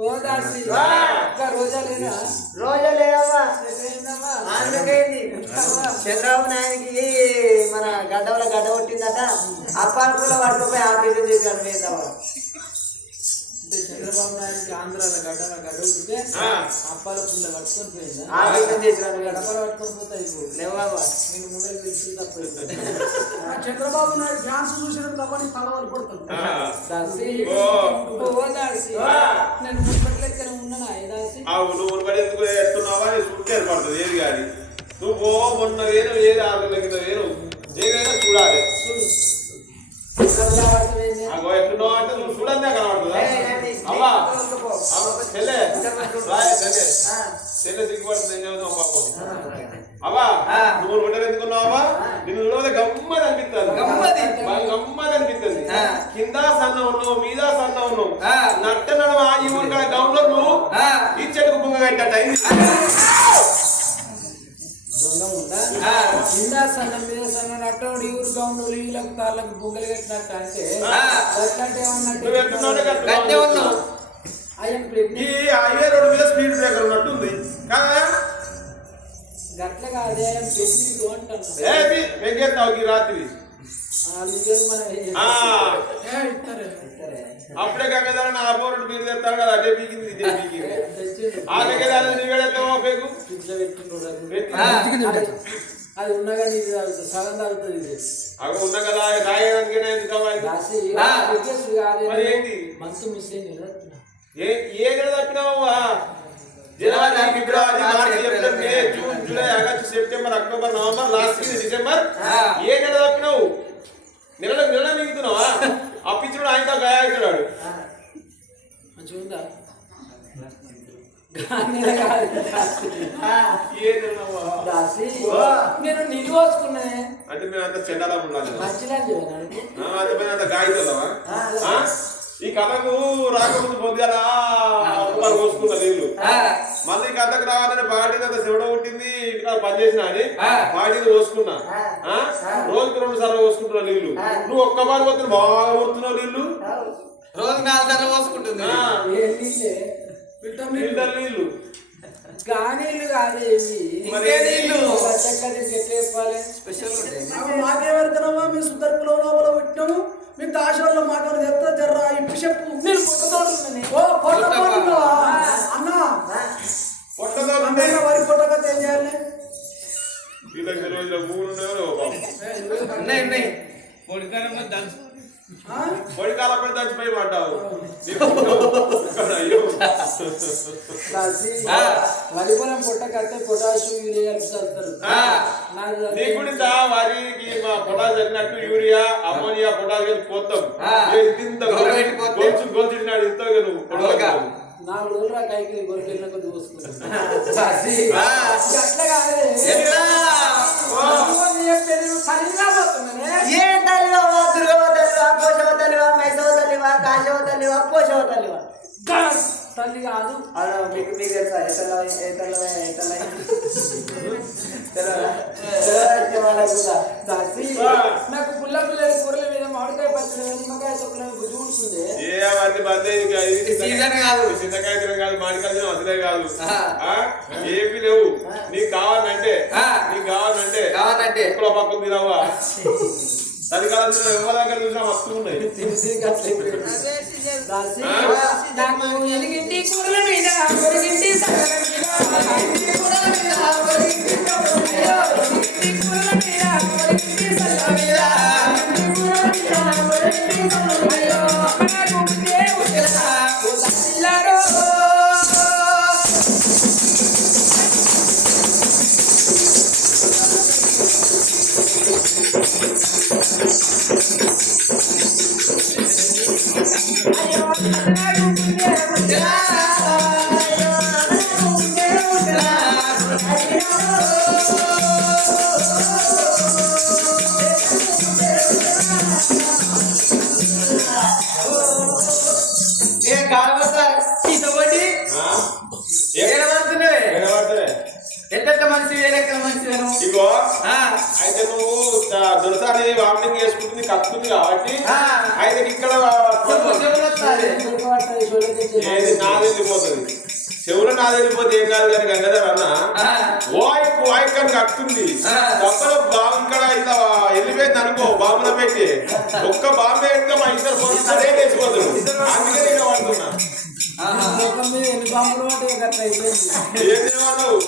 రోజా లేదమ్మా అందుకేంది చంద్రబాబు నాయుడికి మన గడ్డవల గడ్డ కొట్టిందట అప్పాలపూల పట్టుకుపోయి ఆపరేషన్ చేశాడు వేద్దామా చంద్రబాబు నాయుడికి ఆంధ్రాలో గడ్డ కొట్టితే అప్పాల పుల్ల పట్టుకొని పోయిందా ఆపరేషన్ చేసినాడు గడపల పట్టుకొని పోతాయి లేవా నేను ముందర తెచ్చి తప్ప చంద్రబాబు నాయుడు ఛాన్స్ చూసినట్టు తప్పని తడవలు పడుతుంది నేను ముప్పట్లెక్కన ఉన్నాను దాసి నువ్వు ఎందుకు ఎత్తున్నావా చూస్తే ఏర్పడుతుంది ఏది కానీ నువ్వు మొన్న వేరు వేరు 6 నెలల కింద వేరు ఏదైనా చూడాలి ఎట్లున్నావు అంటే నువ్వు చూడండి కనబడుతుందా అవ్వా చెల్లె చెల్లె సిగ్గుపడుతుంది ఏం చదువుతావు పాపం అవ్వా నువ్వు గుండెలు ఎందుకున్నావా నిన్ను చూడదే గమ్మది అనిపిస్తుంది గమ్మది అనిపిస్తుంది కింద సన్న ఉన్నావు మీద సన్న ఉన్నావు నట్ట నడవ ఈ ఊరు గౌన్ లో నువ్వు ఈ చెట్టుకు బొంగ కట్ట కింద సన్న మీద సన్న నట్టోడు ఊరు గౌండు వీళ్ళకు తాళ్ళకు బొంగలు కట్టినట్టు అంటే ఈ హైవే రోడ్డు మీద స్పీడ్ బ్రేకర్ ఉన్నట్టుంది కదా గట్ల కాదే ప్రెగ్నెంట్ అంటాను వెంకేస్తావు ఈ రాత్రి అప్పుడే గంగదారని ఆ పోరడు మీరు తెస్తాడు కదా అదే పీకింది ఇదే పీకింది ఆ గంగదారని నీవేడెత్తావా పేగు అది ఉన్నగా నీది తాగుతుంది సగం తాగుతుంది ఇది అవి ఉన్న కదా తాగేదానికి మరి ఏంటి మంత్ మిస్ అయింది ఏ నెల తప్పినావా జనవరి ఫిబ్రవరి మార్చి April May June July August September October November last December ఏ నెల తప్పినావు నెల మిగుతున్నావా అప్పించుడు ఆయనతో గాయాడు చూద్దా నేను నిధి పోసుకున్నా అంటే మేము అంత చెడ్డలా ఉండాలి మంచిగా అంత గాయతున్నావా ఈ కథకు రాకముందు పొద్దుగా పోసుకున్నా నీళ్ళు మళ్ళీ ఈ కథకు రావాలని పార్టీని అంత శివడ పుట్టింది ఇక్కడ పనిచేసిన అని పార్టీని పోసుకున్నా రోజుకు 2 సార్లు పోసుకుంటున్నావు నీళ్లు నువ్వు ఒక్క బారి పోతే బాగా పోతున్నావు నీళ్లు రోజు 4 సార్లు పోసుకుంటుంది ఫిల్టర్ నీళ్లు నీళ్ళు కాదే స్పెషల్ మాకేవరికనమ్మా మీ సుద్దర్పులో లోపల పెట్టినాము మీ దాశలో మాకేమైనా చెప్తా జర్రా ఇంటి చెప్పు నేను పొట్టతోడున్నాను అన్నా పొట్టతో వరి పొట్టక ఏం చేయాలి వీళ్ళకి రోజుల మూడు ఉన్నాయి పొడికాల పడి దంచిపోయి పడ్డావు వరి పొలం పొట్ట కడితే పొటాషియం యూరియా చల్లుతారు నీకు కూడా వారికి పొటాష్ చల్లినట్టు యూరియా అమ్మోనియా పొటాష్ పోతాం గొలుచున్నాడు ఇంతగా నువ్వు 4 రోజులు ఆ కైకి గొరికెళ్ళిన కొద్ది పోసుకుంటాను తల్లి కాదు మీకు తెలుసా నాకు పుల్ల పిల్లల కూరల మీద మామిడికాయ పచ్చడి నిమ్మకాయ తొక్కల బుద్ధి ఉంటుంది సీజన్ కాదు చింతకాయ కాదు మామిడికాయ అసలే కాదు ఏమి లేవు నీకు కావాలంటే ఎక్కువ పక్కన తినవా చలికాలం ఎవరి దగ్గర చూసినా మస్తు ఉన్నాయి ఎలిగింటి కూరల మీద పొరిగింటి సగల మీద కూరల మీద పొరిగింటి కూరల మీద పొరిగింటి సగల మీద కూరల మీద పొరిగింటి సగల మీద మనకు ఉండే ఉత్తరా ఉల్లారో ఇగో అయితే నువ్వు దొరసారి వామిటింగ్ చేసుకుంటుంది కక్కుతుంది కాబట్టి అయితే ఇక్కడ ఏది నాది వెళ్ళిపోతుంది చెవులో నాది వెళ్ళిపోతే ఏం కాదు కానీ గంగాధర్ అన్న వాయిక్ వాయిక్ అని కట్టుకుంది తప్పలో బాబు ఇక్కడ ఇలా వెళ్ళిపోయింది అనుకో బాబులో పెట్టి ఒక్క బాబు పెడితే మా ఇద్దరు పొరుస్తాడే లేచిపోతాడు అందుకే నేను పడుతున్నా ఎన్ని బాంబులు అంటే గట్ల అయిపోయింది. ఏదేమన్నావు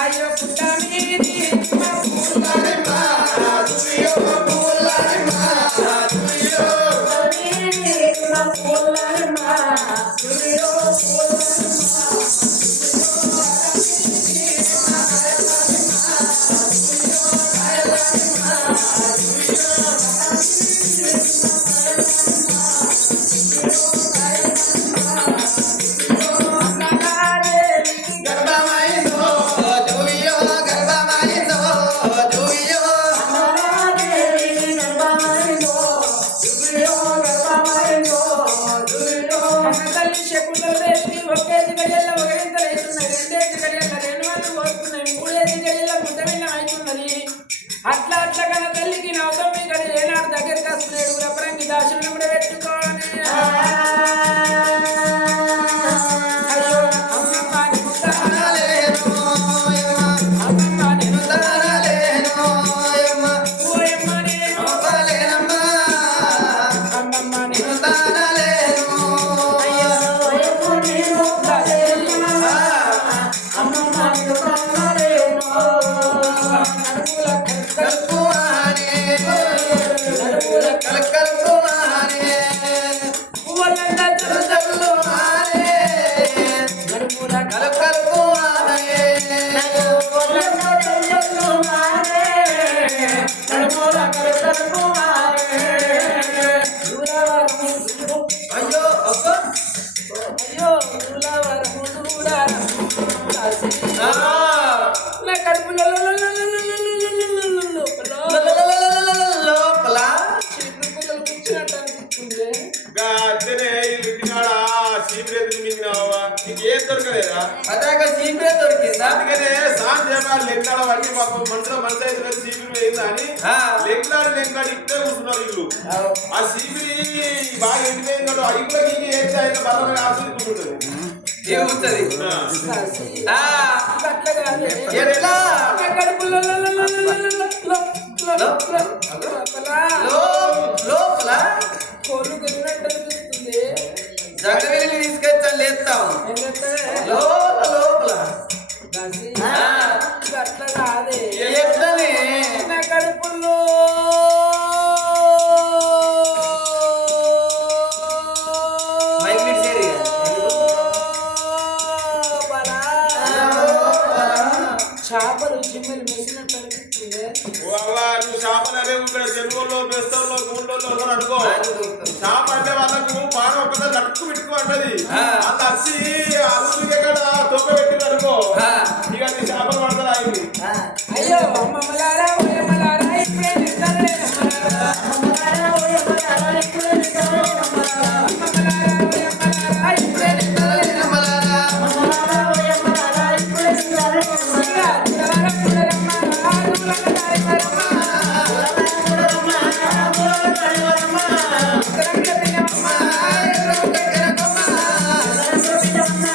అయ్యో పుట్ట మీది పూలారిమా దుయ్యో పూలారిమా దుయ్యో మీది పూలారిమా దుయ్యో అట్లా అట్లా కన్నా తల్లికి నవ్వుతాం ఇక్కడ ఏనాడు దగ్గరికి వస్తున్నాడు రపరంగి దాసులను కూడా పెట్టుకోని అదాక సీపే దొరికిందా అందుకనే సాన్ చేయాలి లెక్కల వట్టి పాపం మనసులో మనసు అయితే సీపీ వేయిందా అని లెక్కలాడి ఇట్టే కూర్చున్నారు వీళ్ళు ఆ సీపీ బాగా ఎండిపోయిందో అవి కూడా గీకి వేస్తే ఆయన బలమైన ఆశ్రయించుకుంటుంది ఎట్లా లోపల కోళ్ళు గెలినట్టు అనిపిస్తుంది జగవిని తీసుకొచ్చాను లేస్తాం లోపల అట్లా కాదే ఎట్లనే నా కడుపులో చేపలు జిమ్మలు మెసినట్టు అనిపిస్తుంది నువ్వు చేపలు అనే ఇక్కడ చెరువుల్లో బెస్తల్లో గుండెల్లో అనుకో చేప అంటే వాళ్ళకు పాన ఒక్కదా లక్కు పెట్టుకో అంటది అంత వచ్చి అల్లుడికి కదా తొక్క పెట్టింది అనుకో ఇక నీ చేపలు పడతారు అయింది అయ్యో అమ్మలారా ఓయమ్మలారా ఇప్పుడే నిద్రలే అమ్మలారా అమ్మలారా ఓయమ్మలారా ఇప్పుడే నిద్రలే అమ్మలారా అమ్మలారా ఓయమ్మలారా ఇప్పుడే నిద్రలే అమ్మలారా అమ్మలారా ఓయమ్మలారా ఇప్పుడే నిద్రలే అమ్మలారా అమ్మలారా పులరమ్మలారా పులరదాయి మరమ్మ పులరమ్మలారా పులరదాయి మరమ్మ కరంగ తినమ్మ కరంగ తినమ్మ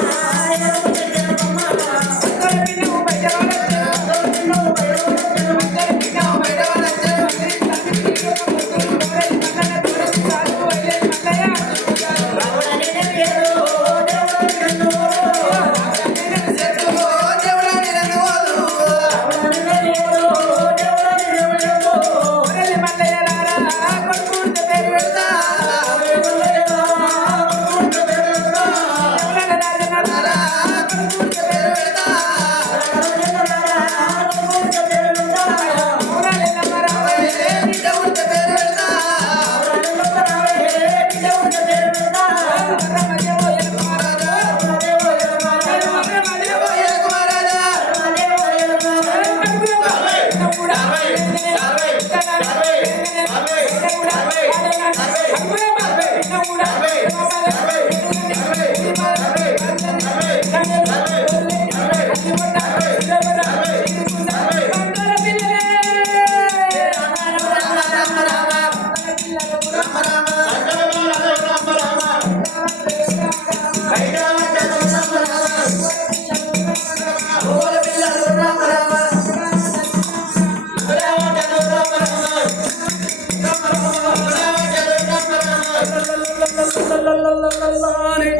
అని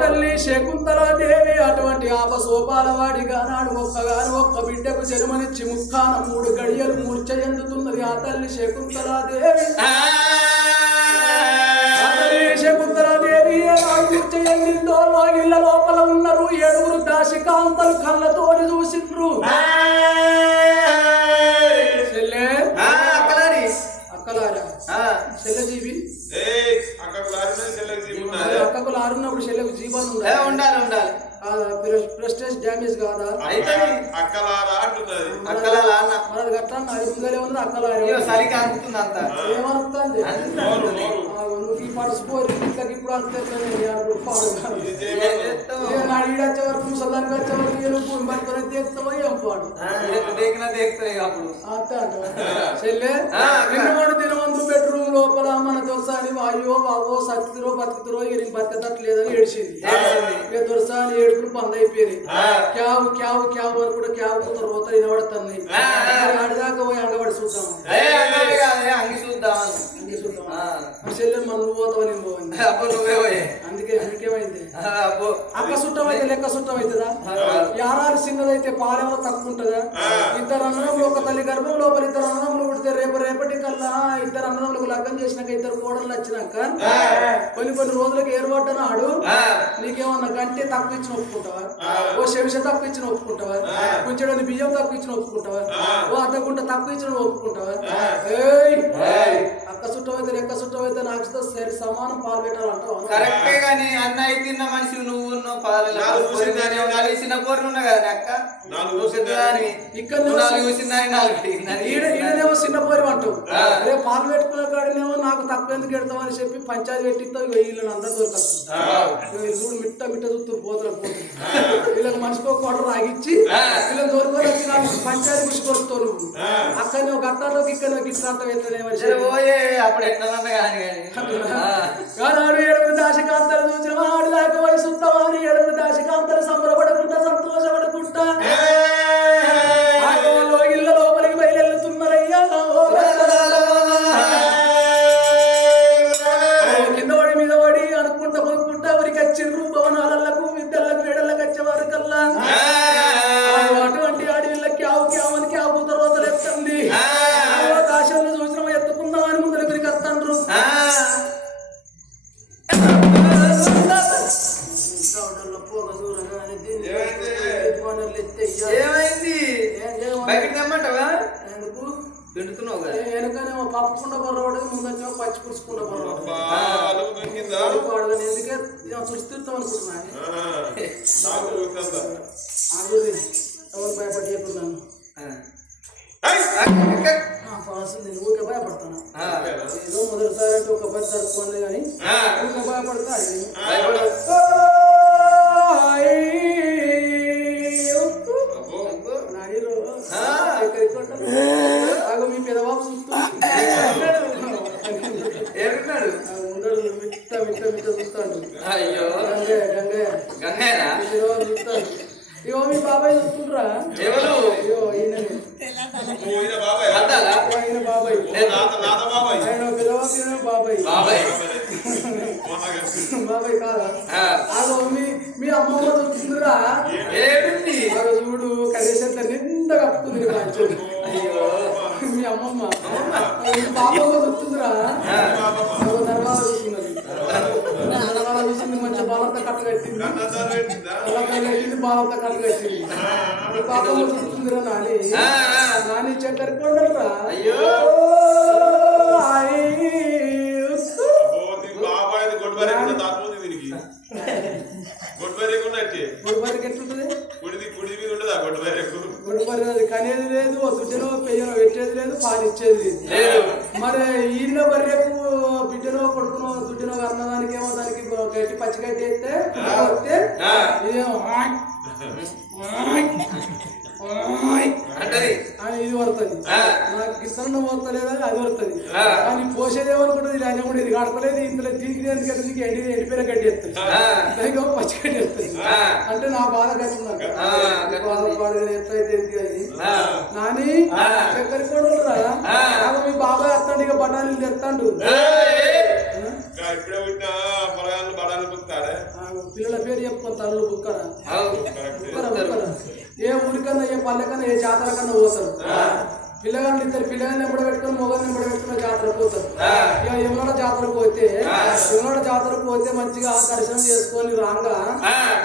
తల్లి శకుంతలాదేవి అటువంటి ఆపసోపాల వాడిగా నాడు ఒక్క బిడ్డకు జన్మనిచ్చి ముక్కాన 3 గడియలు మూర్ఛ చెందుతున్నది ఆ తల్లి శకుంతలాదేవి. శకుంతలాదేవి మూర్ఛ చెందిందో ఇళ్ళ లోపల ఉన్నారు 7 దాశికాంతలు కళ్ళతోని చూసిండ్రు. అక్కలారా చెల్లెజీవి అక్కకు లారున్నప్పుడు చెల్లెకు జీవనం ఉండాలి ఉండాలి. ప్రెస్టేజ్ డ్యామేజ్ కాదా? మనది గట్లా అది ముందరే ఉంది అక్కలారు సరిగా అనుకుంటుంది అంత ఏమనుకుంది నువ్వు ఈ పడసిపోయి ఇంట్లోకి ఇప్పుడు అంతే ఈడొచ్చే వరకు ముసలానికి వచ్చే వరకు నువ్వు పట్టుకొని తీస్తావో ఏం పాడు అప్పుడు అంతే అంట చెల్లె నిన్నవాడు దినవంతు బెడ్రూమ్ లోపల మన దొరసాని అయ్యో బాబో సత్తురో బతుకుతురో నేను బతకట్లేదని ఏడిచింది. ఇక దొరసాని ఏడుపులు బంద్ అయిపోయినాయి. క్యావ్ క్యావ్ క్యావ్ అని కూడా క్యావ్ కూతురు రోత వినబడుతుంది. ఆడిదాకా పోయి అంగబడి చూద్దాం అంగి చూద్దాం చెల్లె మన నువ్వు పోతావని అందుకే అందుకేమైంది అక్క సుట్టం అయితే లెక్క సుట్టం అవుతుందా? యారాలు చిన్నదైతే పాలేమో తక్కువ ఉంటుందా? 2 అన్నదమ్ములు ఒక తల్లి గర్భం లోపల 2 అన్నదమ్ములు పుడితే రేపటి కల్లా 2 అన్నదమ్ములకు లగ్గం చేసినాక 2 కోడళ్ళు వచ్చినాక కొన్ని రోజులకు ఏర్పడ్డ నాడు నీకేమన్నా గంటే తక్కువ ఇచ్చిన ఒప్పుకుంటావా? ఓ శంష తక్కువ ఇచ్చిన ఒప్పుకుంటావా? కొంచెం బియ్యం తక్కువ ఇచ్చిన ఒప్పుకుంటావా? ఓ అద్దగుంట తక్కువ ఇచ్చిన ఒప్పుకుంటావా? అక్క సుట్టం అయితే లెక్క సుట్టం అయితే నాకు సరి సమానం పాలు పెట్టాలంటావు. కరెక్టే గాని అన్న అయితే తిన్న మనిషి నువ్వు చిన్న కోరిన ఉన్నా కదా అక్క ఇక్కడ ఈడనేమో చిన్న పోరి అంటావు. రేపు పాలు పెట్టుకున్న కాడనేమో నాకు తక్కువ ఎందుకు పెడతావు అని చెప్పి పంచాయతీ పెట్టిస్తావు. వీళ్ళని అందరూ దొరకచ్చు చూడు మిట్ట చూస్తూ పోతున్నా వీళ్ళకి మనిషికి ఒక కొడ రాగిచ్చి వీళ్ళని దొరకొని వచ్చి నాకు పంచాయతీ కృషి కొడుతావు నువ్వు. అక్కడ నువ్వు గట్టాలోకి ఇక్కడ నువ్వు ఇట్లాంటి అప్పుడు ఎట్లా కానీ కానాడు 7 దాశికాంతలు చూసిన వాడి దాకా వయసు ఉత్తమాని 7 దాశికాంతలు సంబరపడకుండా సంతోషపడకుండా ఇళ్ళ లోపలికి బయలుతున్నారయ్యా. కింద పడి మీద పడి అనుకుంటా కొనుక్కుంటా ఊరికి వచ్చిండ్రు భవనాలకు విద్యలకు మేడలకు వచ్చేవారు కల్లా అటువంటి ఆడవిళ్ళకి ఆవుకి ఆవు తర్వాత ఎత్తండి ఆకాశంలో చూసిన ఎత్తుకుందామని ముందు దగ్గరికి వస్తాండ్రు. ఏమైంది బయటకు తెమ్మంటావా? ఎందుకు తింటున్నావు కదా వెనకనేమో పప్పుకుండా బొర్రవాడు ముందనేమో పచ్చి పులుసుకుండా బొర్రవాడు ఎందుకే తుడుస్తాం అనుకుంటున్నాను. ఎవరు భయపడేకున్నాను నేను ఊరికే భయపడతాను. ఏదో మొదటిసారి అంటే ఒక పని తడుపుకోండి కానీ ఊరికే భయపడతాడు. మీ పెదవాపు ఏడున్నాడు ఉండడు మిట్ట మిట్ట మిట్ట చూస్తాడు. అయ్యో గంగయ్యనా చూస్తాడు. ఇగో మీ బాబాయ్ చూస్తుండ్రా? ఎవరు? అయ్యో ఈయన బాబాయ్ ఆయన పిలవ బాబాయ్ బాబాయ్ కాదా? అదో మీ అమ్మమ్మ చూస్తుందిరా చూడు కనీసం నిండా కప్పుకుంది మీ అమ్మమ్మ బాబమ్మ చూస్తుందిరా తర్వాత చూస్తున్నది చూసింది మంచి బాలంతా కట్ట కట్టింది బాలంతా కట్ట కట్టింది బాబమ్మ చూస్తుందిరా నాని చక్కెర కొండలురా గుడిబరి కనేది లేదు దుడ్డనో పెయ్యనో పెట్టేది లేదు పాలు ఇచ్చేది లేదు. మరి ఈయన బర్రెకు బిడ్డనో కొడుకునో దుడ్డనో అన్నదానికి ఏమో దానికి గట్టి పచ్చిగడ్డి వేస్తే ఇదేమో ఇది పడుతుంది. నాకు ఇస్తాను పోతలేదా అది పడుతుంది. కానీ పోసేదేమనుకుంటుంది ఇది అన్న కూడా ఇది కడపలేదు ఇందులో దీనికి ఎందుకు ఎండిపోయిన గడ్డి ఎత్తుంది దానికి పచ్చి గడ్డి ఎత్తుంది అంటే నా బాధ కట్టిందంట. ఎట్లయితే నాని చక్కెర కూడా మీ బాబాయ్ వస్తాడు ఇక బఠానీలు తెస్తాడు ఇప్పుడే పుట్టిన పొలగాళ్ళు బడాలు బుక్తాడే పిల్లల పేరు చెప్పుకొని తల్లు బుక్కరా బుక్కరా ఏ ఊరికన్నా ఏ పల్లెకన్నా ఏ జాతర కన్నా పోతారు పిల్లగాళ్ళు ఇద్దరు పిల్లగాన్ని ఎంబడ పెట్టుకుని మొగల్ని ఎంబడ పెట్టుకుని జాతర పోతారు ఇక యమునాడ జాతరకు పోతే మంచిగా దర్శనం చేసుకొని రాగా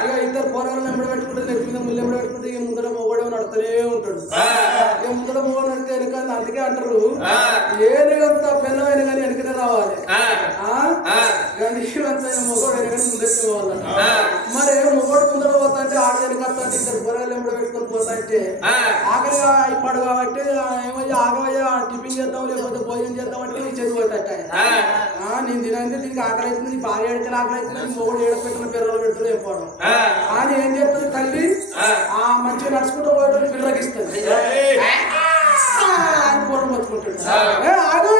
ఇక ఇద్దరు పోరాలను ఎంబడ పెట్టుకుంటే నెత్తి మీద ముళ్ళు ఎంబడ పెట్టుకుంటే ఇక ముందర మొగడే నడుతూనే ఉంటాడు ఇక ముందర మొగడు నడితే వెనక అందుకే అంటారు ఏనుగంత పిల్లమైన కానీ వెనకనే రావాలి గండివంతైన మొగోడు వెనకని ముందరికి పోవాలన్న మరి మొగోడు ముందర పోతా అంటే ఆడ వెనక ఇద్దరు పోరాలు ఎంబడ పెట్టుకొని పోతా అంటే ఆఖరిగా ఇప్పాడు కాబట్టి ఏమయ్యా ఆగవయ్యా టిఫిన్ చేద్దాం లేకపోతే భోజనం చేద్దాం అంటే చదువు పోతాట నేను తినంటే దీనికి ఆకలి అవుతుంది బాగా ఏడికలు ఆకలి అవుతుంది మొగడు ఏడపెట్టిన పిల్లలు పెడుతుంది చెప్పాడు కానీ ఏం చేస్తుంది తల్లి ఆ మంచిగా నడుచుకుంటూ పోయేటప్పుడు పిల్లలకి ఇస్తుంది పోవడం బతుకుంటాడు ఆగు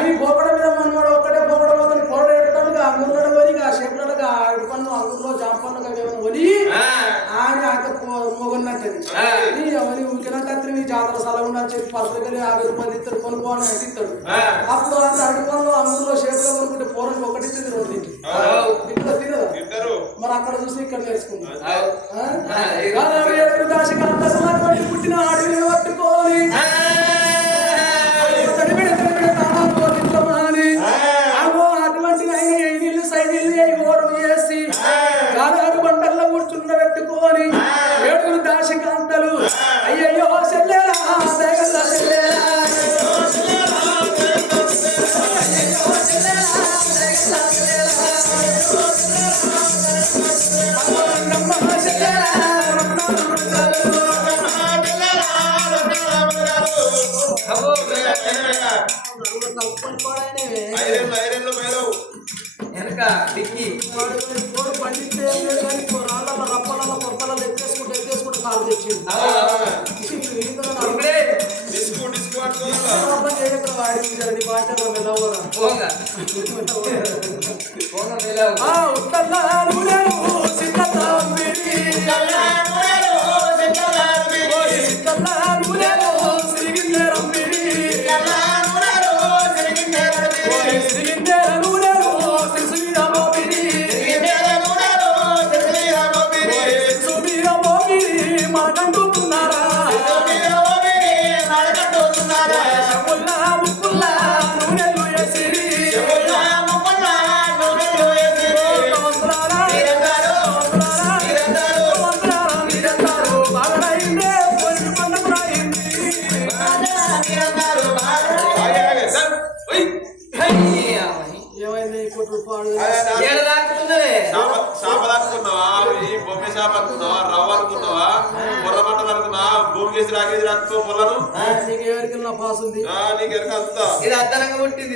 నీ పోకడ మీద మనవాడు ఒక్కటే పోకడ పోతాను పోవడం ఏడటానికి అంగుర్లో పోయి ఆ షేప్లగా అడి పనులు అంగుర్లో జామ పనులుగా ఏమైనా కొని ఆడి ఆక మొగన్నట్టది అవన్నీ ఉరికినట్టు నీ జాతర సలహా ఉండాలని చెప్పి పర్సకెళ్ళి 50 రూపాయలు ఇస్తారు కొనుక్కోవాలని అంటే ఇస్తాడు అప్పుడు అంత అడి పనులు అంగుర్లో షేప్లో కొనుక్కుంటే పూరకి ఒకటి ఇస్తుంది 2 తింటుంది ఇట్లా తినదా మరి అక్కడ చూసి ఇక్కడ నేర్చుకుంటాం పుట్టిన ఆడవిని పట్టుకోని అటువంటి నీళ్ళు సైనిళ్ళు ఓరం చేసి గాదారు బండల్లో కూర్చుండ పెట్టుకొని 7 దాశకాంతలు అయ్యయ్యో చెల్లెలా వెనక డిక్కి పండితే రాళ్ళ రప్పల కొప్పలలో ఎత్తేసుకుంటే కాలు తెచ్చింది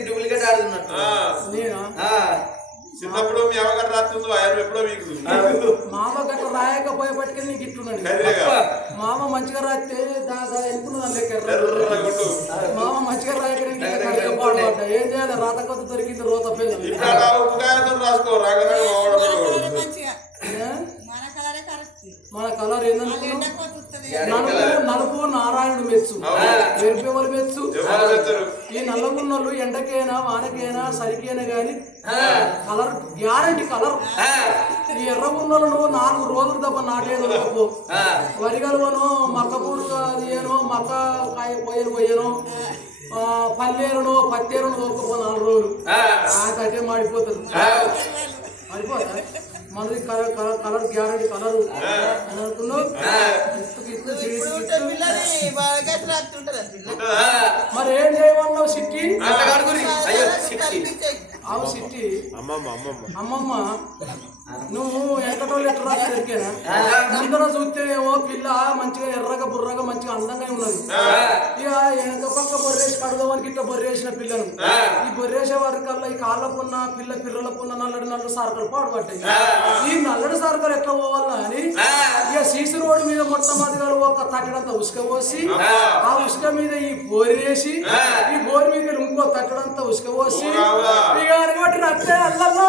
డూప్లికేట్ ఆడుతున్నట్టు చిన్నప్పుడు మీ అవగాహన రాత్రి ఎప్పుడో మీకు మామ గట్ట రాయకపోయే పట్టుకెళ్ళి నీకు ఇట్లున్నాడు మామ మంచిగా రాస్తే మామ మంచిగా రాయక ఏం చేయాలి రాత కొత్త దొరికింది రోత పిల్లలు రాసుకో మన కలర్ ఏంటంటే నలుపు నారాయణుడు మెచ్చు ఎరుపెవరు మెచ్చు ఈ నల్లగున్నోళ్ళు ఎండకైనా వానకైనా సరికైనా గాని కలర్ గ్యారంటీ కలర్ ఈ ఎర్రగున్నోళ్ళు 4 రోజులు తప్ప నాటేదో వరిగలువనో మక్కపూరు ఏనో మక్క కాయ పోయను పల్లేరునో పత్తేరును దొరకపో 4 రోజులు నాకైతే మాడిపోతుంది మాడిపోతా మనది కలర్ గ్యారంటీ కలర్ అనుకున్నావు మరి ఏం చేయమన్నావు సిట్టి అవు సిట్టి అమ్మమ్మ నువ్వు ఎంతటోళ్ళు ఎట్లా దొరికేనా ముందర చూస్తే ఏమో పిల్ల మంచిగా ఎర్రగా బుర్రగా మంచిగా అందంగా ఉన్నది ఇక వెనక పక్క బొర్రేసి కడదామని ఇట్లా బొర్రేసిన పిల్లను ఈ బొర్రేసే వారి కల్లా ఈ కాళ్ళకున్న పిల్లలకున్న నల్లడి సారకలు పాడుపడ్డాయి ఈ నల్లడి సారకలు ఎట్లా పోవాలా అని ఇక సీసీ రోడ్డు మీద మొట్టమొదటిగా ఒక తట్టడంతా ఉసుక పోసి ఆ ఉసుక మీద ఈ బోరేసి ఈ బోరి మీద ఇంకో తట్టడంతా ఉసుక పోసి ఇక అరగబట్టి రక్తే అల్లల్లో